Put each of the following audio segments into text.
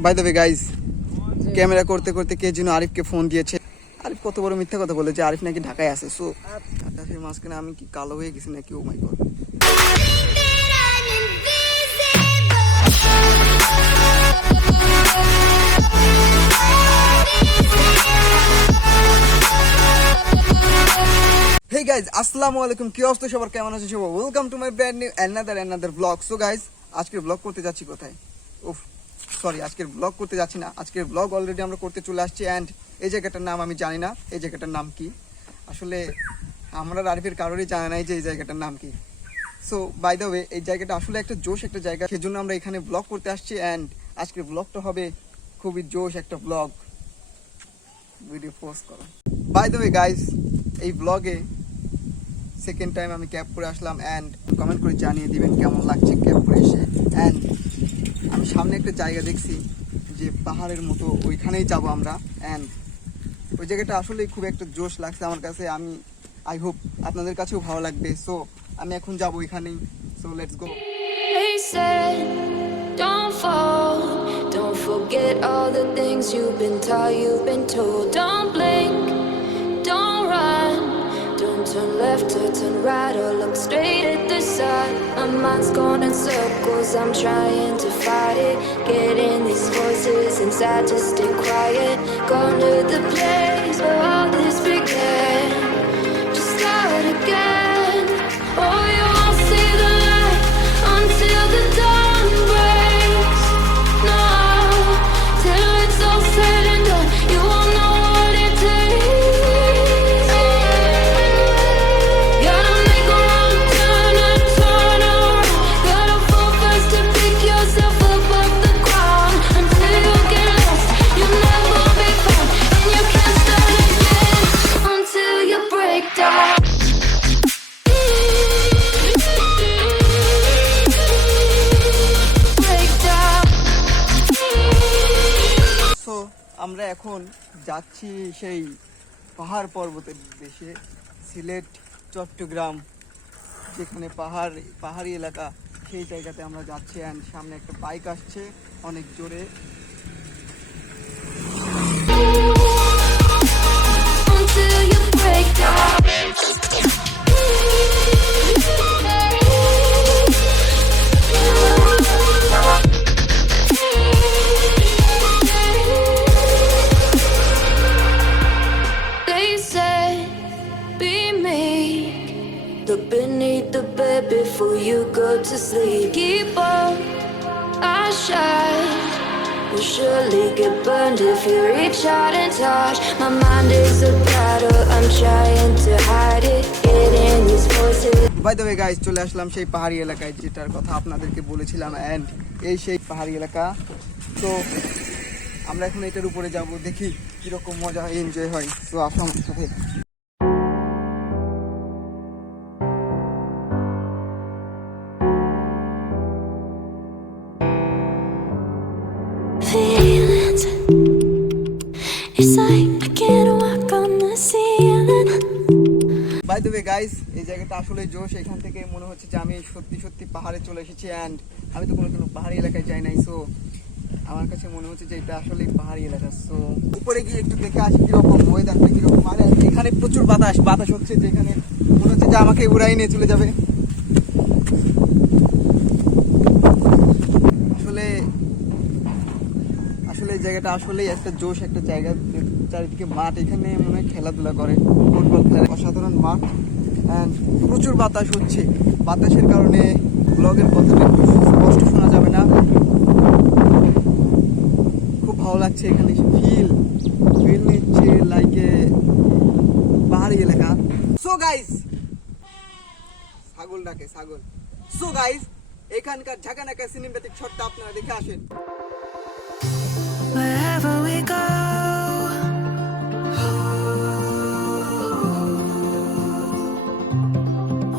By the way guys, camera করতে করতে কে যেন আরিফকে ফোন দিয়েছে। আরিফ কত বড় মিথ্যা কথা বলে যে আরিফ নাকি ঢাকায় আছে। সো আকাশের মাঝখানে আমি কি কালো হয়ে গেছি নাকি? ও মাই গড। Hey guys, আসসালামু আলাইকুম। কি অবস্থা সবার, কেমন আছেন সবাই? Welcome to my brand new another blog. So guys, আজকের ব্লগ করতে যাচ্ছি কোথায়? আজকের ব্লগ করতে যাচ্ছি না, আজকের ব্লগ অলরেডি আমরা করতে চলে আসছি। অ্যান্ড এই জায়গাটার নাম আমি জানি না, এই জায়গাটার নাম কি আসলে আমরা আরিফের কারোরই জানা নাই যে এই জায়গাটার নাম কি। সো বাই দ্য ওয়ে, এই জায়গাটা আসলে একটা জোশ একটা জায়গা, সেজন্য আমরা এখানে ব্লগ করতে আসছি। অ্যান্ড আজকের ব্লগটা হবে খুবই জোশ একটা ব্লগ। ভিডিও পোস্ট করো। বাই দ্য ওয়ে গাইস, এই ব্লগে সেকেন্ড টাইম আমি ক্যাব করে আসলাম। অ্যান্ড কমেন্ট করে জানিয়ে দিবেন কেমন লাগছে ক্যাব করে এসে। অ্যান্ড আমি সামনে একটা জায়গা দেখছি যে পাহাড়ের মতো, ওইখানেই যাবো আমরা। অ্যান্ড ওই জায়গাটা আসলেই খুব একটা জোশ লাগছে আমার কাছে। আই হোপ আপনাদের কাছেও ভালো লাগবে। সো আমি এখন যাবো ওইখানেই। So let's go. They said, don't fall, don't forget all the things you've been taught, you've been told. Don't blink, don't run, don't turn left or turn right or look straight at the sun. My mind's going in circles, I'm trying to fight it. Getting these voices inside to stay quiet. Gone to the place where all this began. Just start again. Oh, you won't see the light until the dawn breaks. No, till it's all said and done, you won't know what it takes. Gotta make a wrong turn and turn around. Gotta fall fast to pick yourself up off the ground. Until you get lost, you'll never be found. And you can't start again until you break down. So আমরা এখন যাচ্ছি সেই পাহাড় পর্বতের দেশে, সিলেট, চট্টগ্রাম, যেখানে পাহাড়ি এলাকা, সেই জায়গাতে আমরা যাচ্ছি। অ্যান্ড সামনে একটা বাইক আসছে অনেক জোরে। Until you break down. They say, be meek, look beneath the bed before you go to sleep. Keep on, I shine. Will surely get burned if you reach out and touch. My mind is a battle, I'm trying to hide it. Getting these voices. By the way guys, চলে আসলাম সেই পাহাড়ি এলাকায় যেটার কথা আপনাদেরকে বলেছিলাম। And এই সেই পাহাড়ি এলাকা। তো আমরা এখন এটার উপরে যাব, দেখি কিরকম মজা এনজয় হয়। তো আসো আমার সাথে। Feelings, it's like I can't walk on the ceiling. By the way guys, এই জায়গাটা আসলে জোশ। এখান থেকে মনে হচ্ছে যে আমি সত্যি সত্যি পাহাড়ে চলে এসেছি। অ্যান্ড আমি তো কোনো পাহাড়ি এলাকায় যাই নাই। সো আমার কাছে মনে হচ্ছে যে এটা আসলে পাহাড়ি এলাকা। সো উপরে গিয়ে একটু দেখে আসি কিরকম ওয়েদারটা কিরকম। আর এখানে প্রচুর বাতাস হচ্ছে, যেখানে মনে হচ্ছে যে আমাকে উড়াই নিয়ে চলে যাবে। আসলে এই জায়গাটা আসলেই একটা জোশ একটা জায়গা। চারিদিকে মাঠ, এখানে মনে হয় খেলাধুলা করে, ফুটবল খেলে। অসাধারণ মাঠ। অ্যান্ড প্রচুর বাতাস হচ্ছে, বাতাসের কারণে ব্লগের কথাটা একটু স্পষ্ট শোনা যাবে না। খুব ভালো লাগছে এখানে, ফিল নিচ্ছে লাইক পাহাড়ি এলাকা। সো গাইস, ছাগল ডাকে ছাগল। সো গাইস, এখানকার ঝাঁকানাকা সিনেম্যাটিক শটটা আপনারা দেখে আসেন। Wherever we go,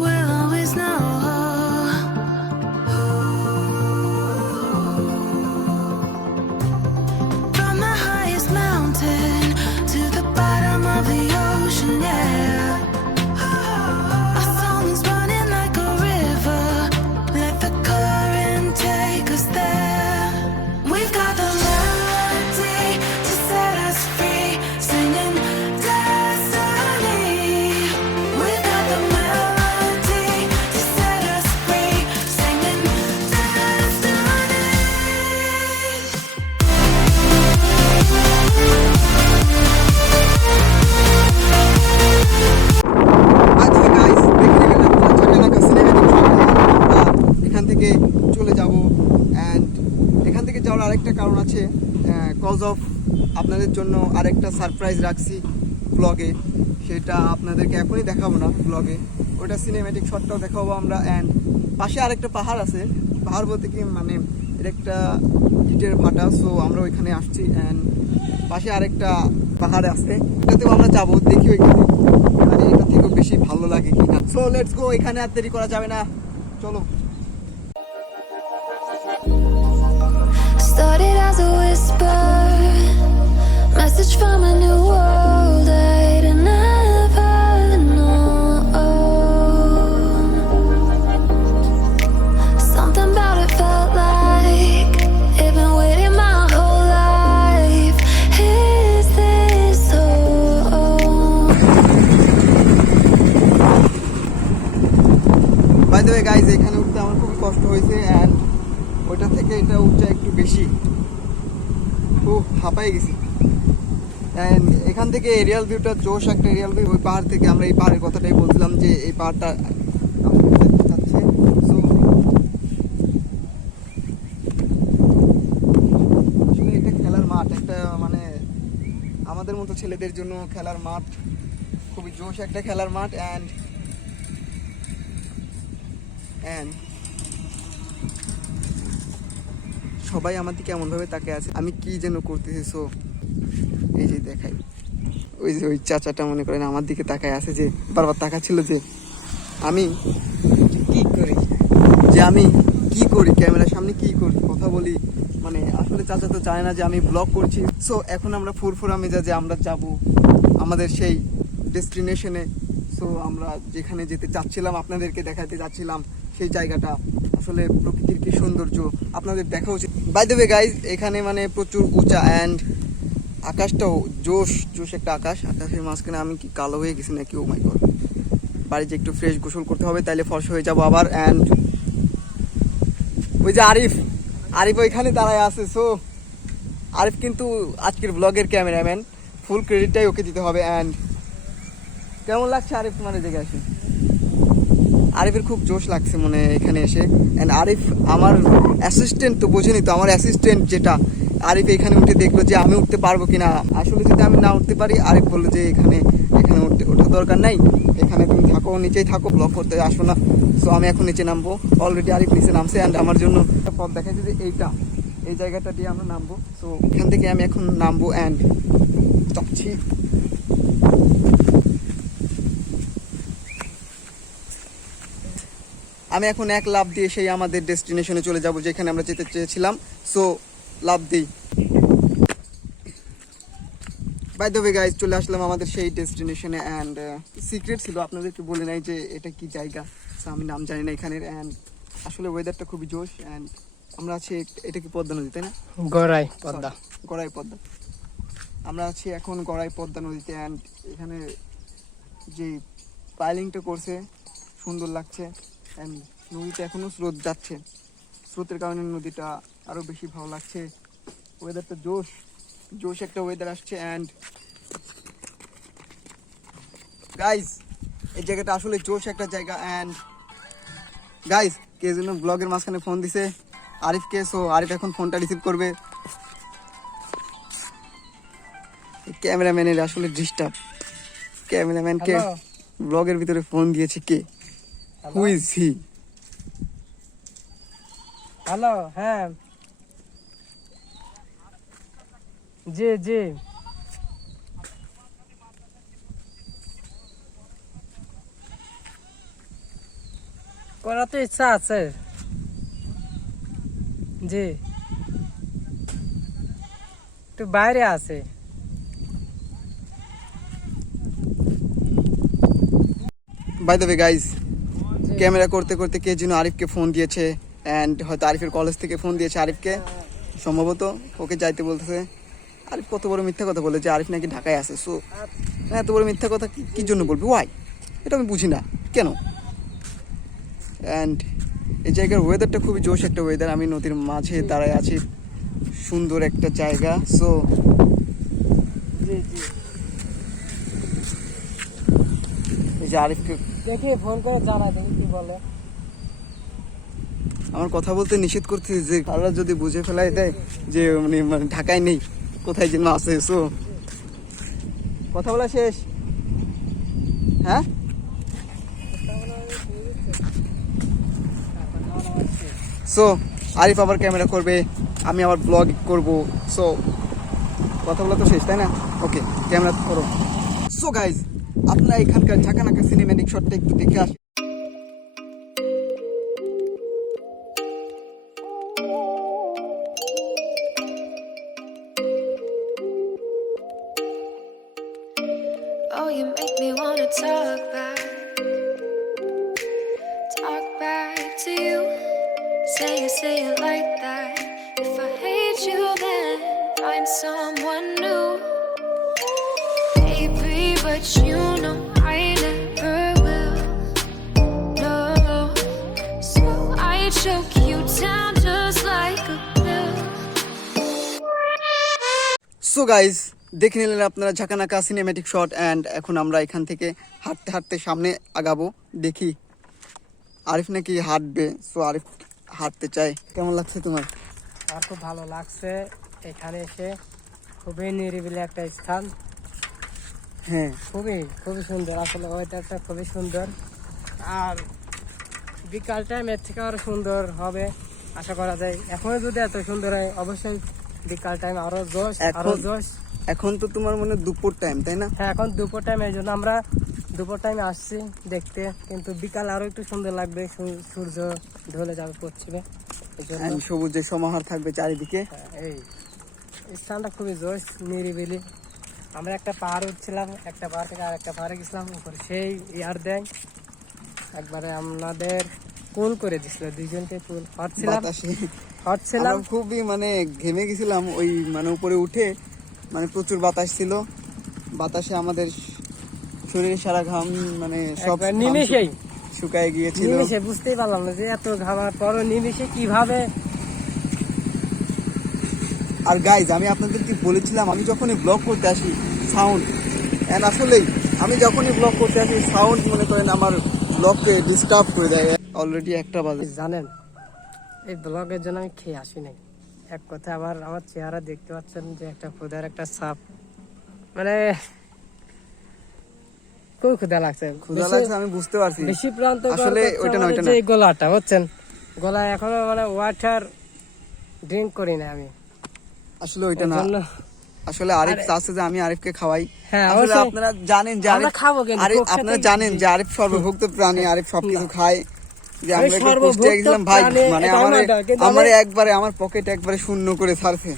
we'll always know. From the highest mountain to the bottom of the ocean, yeah. Our song is running like a river. Let the current take us there. আরেকটা কারণ আছে, cause of আপনাদের জন্য আরেকটা surprise রাখছি ব্লগে, সেটা আপনাদেরকে এখনই দেখাবো না ব্লগে, ওটা সিনেম্যাটিক শটটাও দেখাবো আমরা। অ্যান্ড পাশে আরেকটা পাহাড় আছে, পাহাড় বলতে কি মানে এর একটা ইটের ভাটা, সো আমরা ওইখানে আসছি। অ্যান্ড পাশে আরেকটা পাহাড় আছে, এটাতেও আমরা যাবো, দেখি ওইখানে মানে এটা থেকেও বেশি ভালো লাগে কিনা। সো লেটস গো, এখানে আর দেরি করা যাবে না, চলো। Started as a whisper, message from a new world I'd never known. Something about it felt like it'd been waiting my whole life. Is this home? By the way guys, এখানে উঠতে আমার খুব কষ্ট হয়েছে। অ্যান্ড ওইটা থেকে এটা উঠছে একটু বেশি, খুব হাঁপাই গেছি। অ্যান্ড এখান থেকে এরিয়াল ভিউটা জোশ একটা এরিয়াল ভিউ। ওই পাহাড় থেকে আমরা এই পাহাড়ের কথাটাই বলছিলাম যে এই পাহাড়টা যাচ্ছে। সো আসলে এটা খেলার মাঠ, একটা মানে আমাদের মতো ছেলেদের জন্য খেলার মাঠ, খুবই জোশ একটা খেলার মাঠ। অ্যান্ড সবাই আমার দিকে এমনভাবে তাকে আছে আমি কি যেন করতেছি। সো এই যে দেখাই, ওই যে ওই চাচাটা মনে করেন আমার দিকে তাকায় আছে, যে বারবার তাকাচ্ছিল যে আমি কি করি, আমি কি করি ক্যামেরার সামনে কি করি, কথা বলি। মানে আসলে চাচা তো জানে না যে আমি ব্লগ করছি। সো এখন আমরা ফুরফুরা মেজাজে আমরা যাব আমাদের সেই ডেস্টিনেশনে। সো আমরা যেখানে যেতে চাচ্ছিলাম, আপনাদেরকে দেখাতে যাচ্ছিলাম সেই জায়গাটা, আসলে প্রকৃতির কি সৌন্দর্য আপনাদের দেখা উচিত। বাই দ্য ওয়ে গাইজ, এখানে মানে প্রচুর উঁচা, অ্যান্ড আকাশটাও জোশ একটা আকাশ। আকাশের মাঝখানে আমি কি কালো হয়ে গেছি নাকি, ও মাই গড। বাড়িতে একটু ফ্রেশ গোসল করতে হবে, তাইলে ফর্সা হয়ে যাবো আবার। অ্যান্ড ওই যে আরিফ ওইখানে দাঁড়ায় আছে। সো আরিফ কিন্তু আজকের ব্লগের ক্যামেরাম্যান, ফুল ক্রেডিটটাই ওকে দিতে হবে। অ্যান্ড কেমন লাগছে আরিফ মানে দেখে আসে? আরিফের খুব জোশ লাগছে মনে এখানে এসে। অ্যান্ড আরিফ আমার অ্যাসিস্ট্যান্ট, তো বোঝেনি তো আমার অ্যাসিস্ট্যান্ট যেটা, আরিফ এখানে উঠে দেখলো যে আমি উঠতে পারবো কিনা। আসলে যদি আমি না উঠতে পারি, আরিফ বললো যে এখানে ওঠার দরকার নাই, এখানে তুমি থাকো, নিচেই থাকো, ব্লগ করতে আসো না। সো আমি এখন নিচে নামবো, অলরেডি আরিফ নিচে নামছে। অ্যান্ড আমার জন্য একটা পথ দেখাচ্ছে যে এই জায়গাটা দিয়ে আমরা নামবো। সো এখান থেকে আমি এখন নামবো। অ্যান্ড যাচ্ছি। আমি এখন এক লাফ দিয়ে সেই আমাদের ডেস্টিনেশনে চলে যাব যেখানে আমরা যেতে চেয়েছিলাম। সো লাফ দিই। বাই দ্য ওয়ে গাইজ, চলে আসলাম আমাদের সেই ডেস্টিনেশনে। অ্যান্ড সিক্রেট ছিল, আপনাদেরকে বলে নাই যে এটা কি জায়গা। সো আমি নাম জানি না এখানের। অ্যান্ড আসলে ওয়েদারটা খুবই জোশ। অ্যান্ড আমরা আছি, এটা কি পদ্মা নদী তাই না? গড়াই পদ্মা। আমরা আছি এখন গড়াই পদ্মা নদীতে। অ্যান্ড এখানে যে পাইলিংটা করছে সুন্দর লাগছে। অ্যান্ড নদীতে এখনো স্রোত যাচ্ছে, স্রোতের কারণে নদীটা আরো বেশি ভালো লাগছে। ওয়েদারটা জোশ একটা ওয়েদার আসছে। অ্যান্ড গাইজ, এই জায়গাটা আসলে জোশ একটা জায়গা। অ্যান্ড গাইজ, কে যেন ব্লগের মাঝখানে ফোন দিছে আরিফকে। সো আরিফ এখন ফোনটা রিসিভ করবে। ক্যামেরাম্যানের আসলে ডিস্টার্ব, ক্যামেরাম্যানকে ব্লগের ভিতরে ফোন দিয়েছে কে? Who is he? হ্যালো, হ্যাঁ, জি করার তো ইচ্ছা আছে। জি, একটু বাইরে আছে। By the way guys, camera করতে করতে কে যেন আরিফকে ফোন দিয়েছে। অ্যান্ড হয়তো আরিফের কলেজ থেকে ফোন দিয়েছে আরিফকে, সম্ভবত ওকে যাইতে বলতেছে। আরিফ কত বড় মিথ্যা কথা বলে যে আরিফ নাকি ঢাকায় আছে। সো এত বড় মিথ্যা কথা কি জন্য বলবি? ওয়াই? এটা আমি বুঝি না কেন। অ্যান্ড এই জায়গার ওয়েদারটা খুবই জোশ একটা ওয়েদার। আমি নদীর মাঝে দাঁড়ায় আছি, সুন্দর একটা জায়গা। সো জি এই যে আরিফকে দেখি ফোন করে জানাই, দেখি কি বলে। আমার কথা বলতে নিষেধ করতেছি যে তারা যদি বুঝে ফেলাই দেয় যে মানে ঢাকায় নেই, কোথায় যেন আছে। সো কথা বলা শেষ। হ্যাঁ, সো আরিফ আবার ক্যামেরা করবে, আমি আবার ব্লগ করব। সো কথা বলা তো শেষ, তাই না? ওকে, ক্যামেরা করো। সো গাইজ, আপনারা এখানকার ঝাঁকানাকা সিনেম্যাটিক শটটা একটু দেখে আসেন। Oh, you make me wanna talk back to you. Say it like that. If I hate you, then find someone new. Baby, but you know I never will. No, so I choke you down just like a pill. So guys, দেখে নিলেন আপনারা ঝাঁকানাকা cinematic shot. And এখন আমরা এখান থেকে হাঁটতে হাঁটতে সামনে আগাবো। দেখি আরিফ নাকি হাঁটবে। সো আরিফ হাঁটতে চায়। কেমন লাগছে তোমার? আমার খুব ভালো লাগছে এখানে এসে, খুবই নিরিবিলি একটা স্থান, হ্যাঁ, খুবই সুন্দর। আসলে ওয়েদারটা খুবই সুন্দর, আর বিকাল টাইম এর থেকে আরো সুন্দর হবে আশা করা যায়। এখনো যদি এত সুন্দর হয়, অবশ্যই বিকাল টাইম আরো জোশ, আরো জোশ। এখন তো তোমার মনে হয় দুপুর টাইম, তাই না? হ্যাঁ, এখন দুপুর টাইম, এই জন্য আমরা দুপুর টাইমে আসছি দেখতে, কিন্তু বিকাল আরো একটু সুন্দর লাগবে, সূর্য ঢলে যাবে পশ্চিমে, এই জন্য। And সবুজের সমাহার থাকবে চারিদিকে। এই স্থানটা খুবই জোশ, নিরিবিলি। আমরা একটা পাহাড় উঠছিলাম, একটা পাহাড় থেকে আর একটা পাহাড়ে গেছিলাম, উপরে সেই ইয়ার দেয় একবারে আমাদের কুল করে দিছিল, দুইজনকে কুল হটছিলাম। আমরা খুবই মানে ঘেমে গেছিলাম ওই মানে উপরে উঠে, মানে প্রচুর বাতাস ছিল। বাতাসে আমাদের শরীরে সারা ঘাম মানে সব একবার নিমেষেই শুকায় গিয়েছিল। নিমেষে বুঝতেই পারলাম না যে এত ঘামার পরও নিমেষে কিভাবে। আর গাইজ, আমি আপনাদেরকে বলেছিলাম আমি যখনই ব্লগ করতে আসি সাউন্ড, এন্ড আসলেই আমি যখনই ব্লগ করতে আসি সাউন্ড মনে করেন আমার ব্লগকে ডিস্টার্ব করে দেয়। অলরেডি 1টা বাজে। জানেন, এই ব্লগের জন্য আমি খেয়ে আসি নাই। এক কথা, আমার চেহারা দেখতে পাচ্ছেন যে একটা ক্ষুধার একটা ছাপ, মানে খুব ক্ষুধা লাগছে। ক্ষুধা লাগছে আমি বুঝতে পারছি। বেশি প্রান্ত আসলে ওইটা না, ওইটা না। যে গলাটা হচ্ছেন, গলা এখনো মানে ওয়াটার ড্রিঙ্ক করি না আমি, আসলে ওইটা না। জন্য আসলে আরিফ চাচ্ছে যে আমি আরিফকে খাওয়াই। হ্যাঁ, আসলে অবশ্যই। আপনারা জানেন যে আমরা খাবো, কিন্তু আরিফ, কোক সাথে আপনারা জানেন যে আরিফ সর্বভুক্ত প্রাণী, আরিফ সবকিছু খায়। যে আমরা একটু সর্বভুক্ত কুষ্টিয়া গেছিলাম ভাই, প্রাণী, মানে এটা আমার আমারটা, কিন্তু আমার আমি- একবারে আমার পকেট একবারে শূন্য করে ছাড়ছে।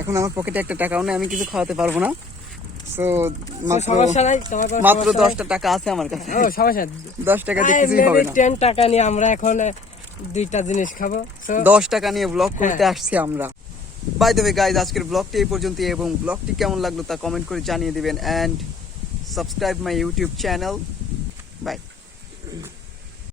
এখন আমার পকেটে 1টা টাকাও নেই, আমি কিছু খাওয়াতে পারবো না। সো মাত্র সমস্যা নাই, তোমার কোনো মাত্র সমস্যা নাই। 10টা টাকা আছে আমার কাছে। ও সমস্যা, 10 টাকা দিয়ে কিছুই হবে না। 10 টাকা নিয়ে আমরা এখন 2টা জিনিস খাবো। So, 10 টাকা নিয়ে ব্লগ করতে হ্যাঁ। আসছি আমরা। বাই দ্য ওয়ে গাইজ, আজকের ব্লগটি এই পর্যন্ত, এবং ব্লগটি কেমন লাগলো তা কমেন্ট করে জানিয়ে দিবেন। And subscribe my YouTube channel. By.